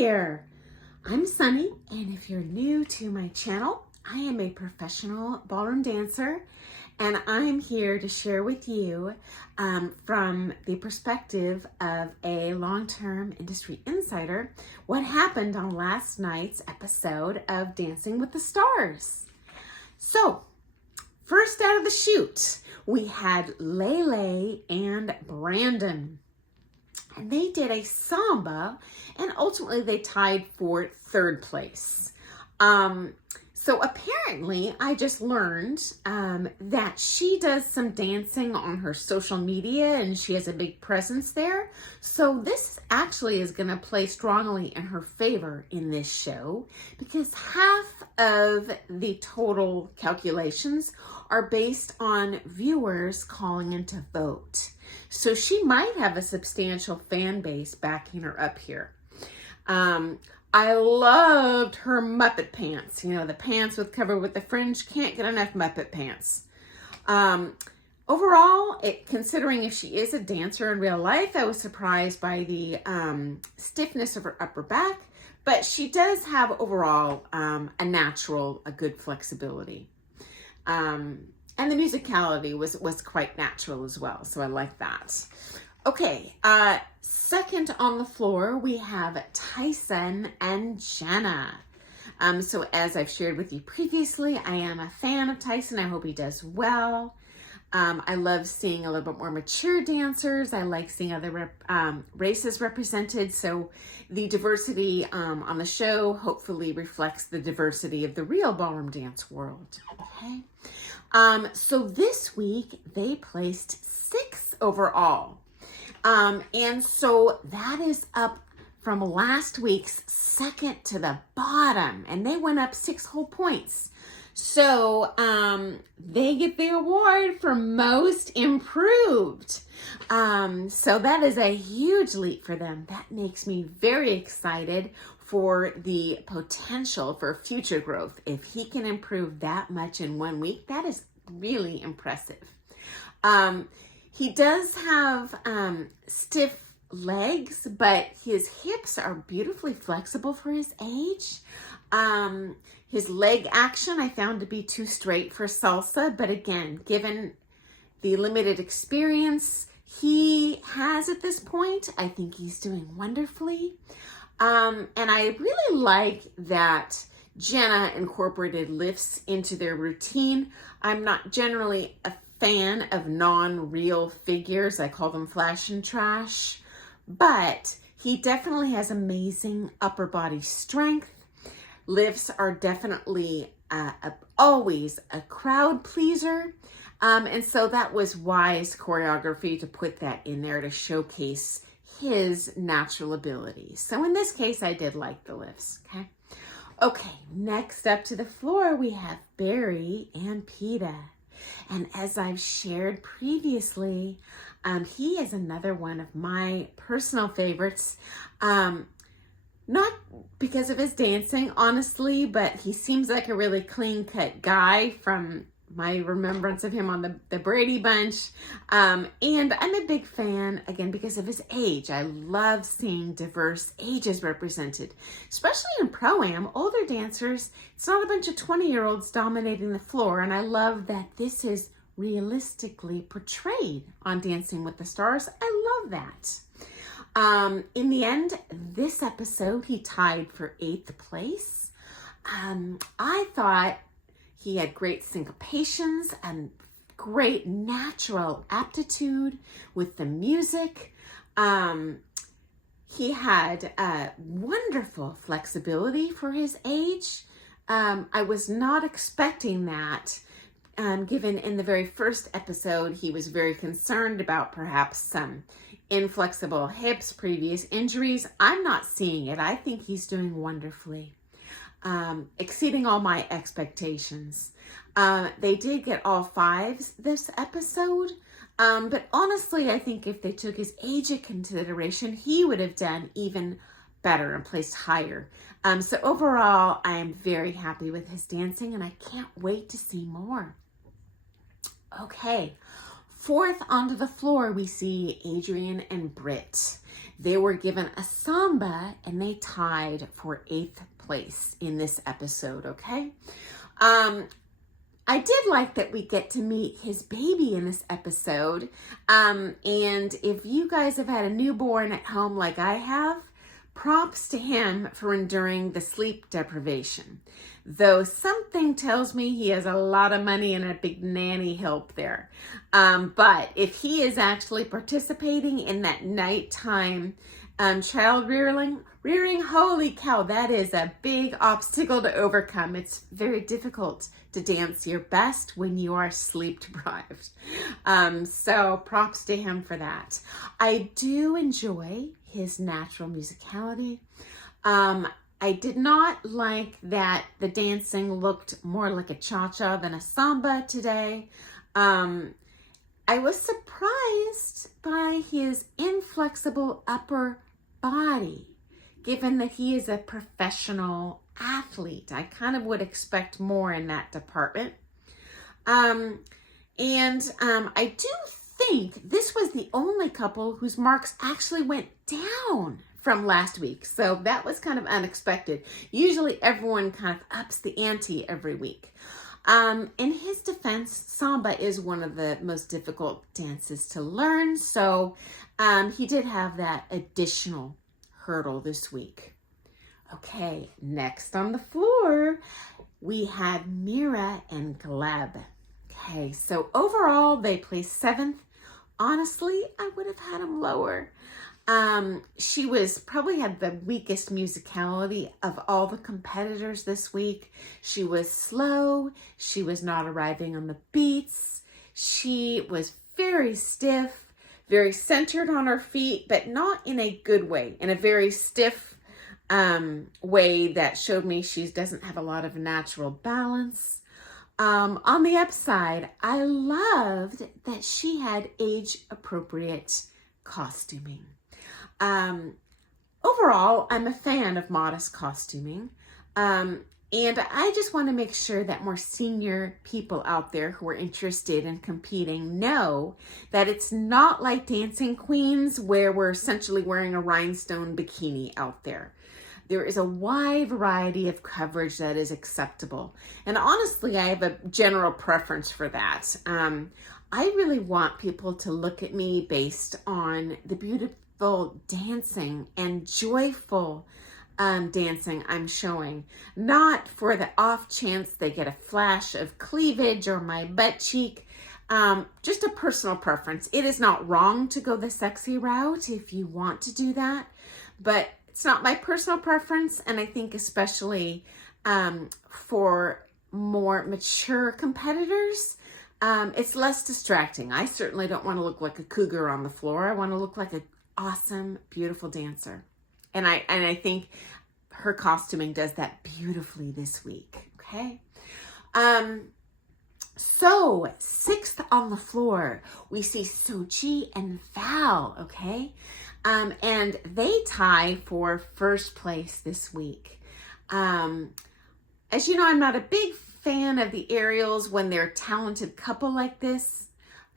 there. I'm Sunny, and if you're new to my channel, I am a professional ballroom dancer, and I'm here to share with you from the perspective of a long-term industry insider what happened on last night's episode of Dancing with the Stars. So, first out of the chute, we had Lele and Brandon. And they did a samba, and ultimately they tied for third place. So apparently, I just learned that she does some dancing on her social media, and she has a big presence there. So this actually is going to play strongly in her favor in this show, because half of the total calculations are based on viewers calling in to vote. So she might have a substantial fan base backing her up here. I loved her Muppet pants. You know, the pants covered with the fringe. Can't get enough Muppet pants. Overall, considering if she is a dancer in real life, I was surprised by the stiffness of her upper back. But she does have overall a good flexibility. And the musicality was quite natural as well. So I like that. Okay, second on the floor, we have Tyson and Jenna. So as I've shared with you previously, I am a fan of Tyson. I hope he does well. I love seeing a little bit more mature dancers. I like seeing other races represented. So the diversity on the show hopefully reflects the diversity of the real ballroom dance world. Okay. So this week they placed 6th overall. And so that is up from last week's second to the bottom, and they went up 6 whole points. So, they get the award for most improved. So that is a huge leap for them. That makes me very excited for the potential for future growth. If he can improve that much in 1 week, that is really impressive. He does have stiff legs, but his hips are beautifully flexible for his age. His leg action I found to be too straight for salsa, but again, given the limited experience he has at this point, I think he's doing wonderfully. And I really like that Jenna incorporated lifts into their routine. I'm not generally a fan of non-real figures. I call them flash and trash, but he definitely has amazing upper body strength. Lifts are definitely always a crowd pleaser. And so that was wise choreography to put that in there to showcase his natural abilities. So in this case, I did like the lifts, okay? Okay, next up to the floor, we have Barry and Peta. And as I've shared previously, he is another one of my personal favorites. Not because of his dancing, honestly, but he seems like a really clean-cut guy from my remembrance of him on the Brady Bunch. And I'm a big fan, again, because of his age. I love seeing diverse ages represented, especially in Pro-Am, older dancers. It's not a bunch of 20-year-olds dominating the floor, and I love that this is realistically portrayed on Dancing with the Stars. I love that. In the end, this episode, he tied for 8th place. I thought he had great syncopations and great natural aptitude with the music. He had wonderful flexibility for his age. I was not expecting that, given in the very first episode, he was very concerned about perhaps some inflexible hips, previous injuries. I'm not seeing it. I think he's doing wonderfully. Exceeding all my expectations. They did get all 5s this episode, but honestly, I think if they took his age into consideration, he would have done even better and placed higher. So overall, I am very happy with his dancing, and I can't wait to see more. Okay, 4th onto the floor, we see Adrian and Britt. They were given a samba and they tied for 8th place in this episode, okay? I did like that we get to meet his baby in this episode. And if you guys have had a newborn at home like I have, props to him for enduring the sleep deprivation. Though something tells me he has a lot of money and a big nanny help there. But if he is actually participating in that nighttime child rearing, holy cow, that is a big obstacle to overcome. It's very difficult to dance your best when you are sleep deprived. So props to him for that. I do enjoy his natural musicality. I did not like that the dancing looked more like a cha-cha than a samba today. I was surprised by his inflexible upper body, given that he is a professional athlete. I kind of would expect more in that department. I do think this was the only couple whose marks actually went down from last week. So that was kind of unexpected. Usually everyone kind of ups the ante every week. In his defense, samba is one of the most difficult dances to learn. So he did have that additional hurdle this week. Okay, next on the floor, we had Mira and Gleb. Okay, so overall they placed 7th. Honestly, I would have had them lower. She probably had the weakest musicality of all the competitors this week. She was slow. She was not arriving on the beats. She was very stiff, very centered on her feet, but not in a good way, in a very stiff way that showed me she doesn't have a lot of natural balance. On the upside, I loved that she had age-appropriate costuming. Overall, I'm a fan of modest costuming. And I just want to make sure that more senior people out there who are interested in competing know that it's not like Dancing Queens where we're essentially wearing a rhinestone bikini out there. There is a wide variety of coverage that is acceptable. And honestly, I have a general preference for that. I really want people to look at me based on the beautiful dancing and joyful dancing I'm showing, not for the off chance they get a flash of cleavage or my butt cheek. Just a personal preference. It is not wrong to go the sexy route if you want to do that, but it's not my personal preference. And I think especially for more mature competitors, it's less distracting. I certainly don't want to look like a cougar on the floor. I want to look like an awesome, beautiful dancer. And I think her costuming does that beautifully this week, okay? So 6th on the floor, we see Sochi and Val, okay? And they tie for 1st place this week. As you know, I'm not a big fan of the aerials when they're a talented couple like this,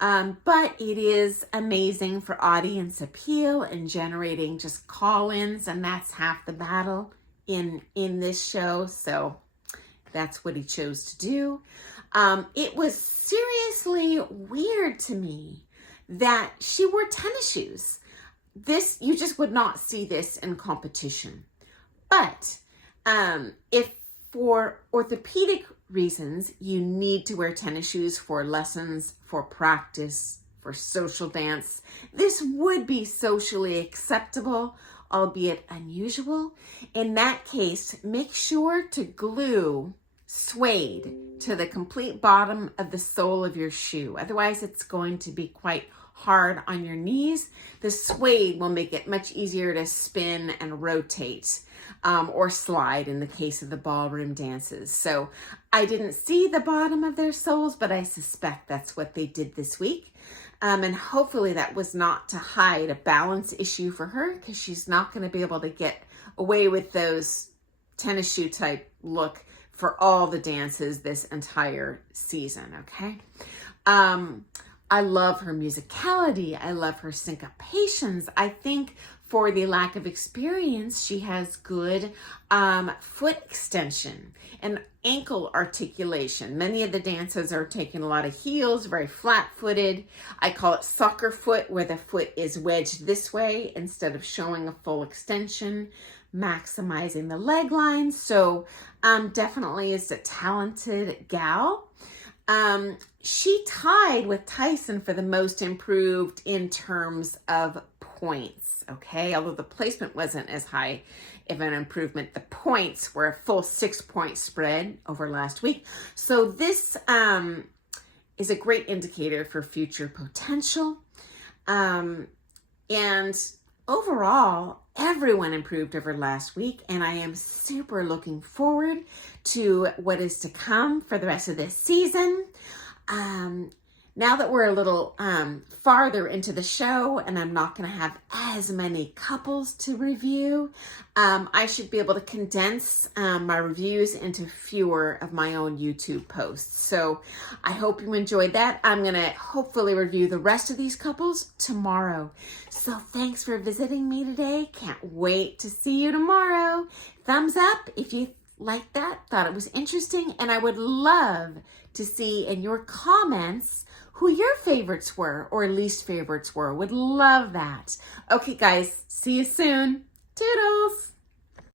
but it is amazing for audience appeal and generating just call-ins, and that's half the battle in this show. So that's what he chose to do. It was seriously weird to me that she wore tennis shoes. This, you just would not see this in competition. But if for orthopedic reasons you need to wear tennis shoes for lessons, for practice, for social dance, this would be socially acceptable, albeit unusual. In that case, make sure to glue suede to the complete bottom of the sole of your shoe. Otherwise, it's going to be quite hard on your knees. The suede will make it much easier to spin and rotate or slide in the case of the ballroom dances. So I didn't see the bottom of their soles, but I suspect that's what they did this week. And hopefully that was not to hide a balance issue for her, because she's not going to be able to get away with those tennis shoe type look for all the dances this entire season, okay? I love her musicality. I love her syncopations. I think for the lack of experience, she has good foot extension and ankle articulation. Many of the dancers are taking a lot of heels, very flat-footed. I call it soccer foot, where the foot is wedged this way instead of showing a full extension, maximizing the leg lines. So definitely is a talented gal. She tied with Tyson for the most improved in terms of points, okay? Although the placement wasn't as high of an improvement, the points were a full 6-point spread over last week. So this is a great indicator for future potential. And overall, everyone improved over last week, and I am super looking forward to what is to come for the rest of this season. Now that we're a little farther into the show and I'm not going to have as many couples to review, I should be able to condense my reviews into fewer of my own YouTube posts. So I hope you enjoyed that. I'm going to hopefully review the rest of these couples tomorrow. So thanks for visiting me today. Can't wait to see you tomorrow. Thumbs up if you liked that, thought it was interesting, and I would love to see in your comments who your favorites were or least favorites were. Would love that. Okay, guys, see you soon. Toodles.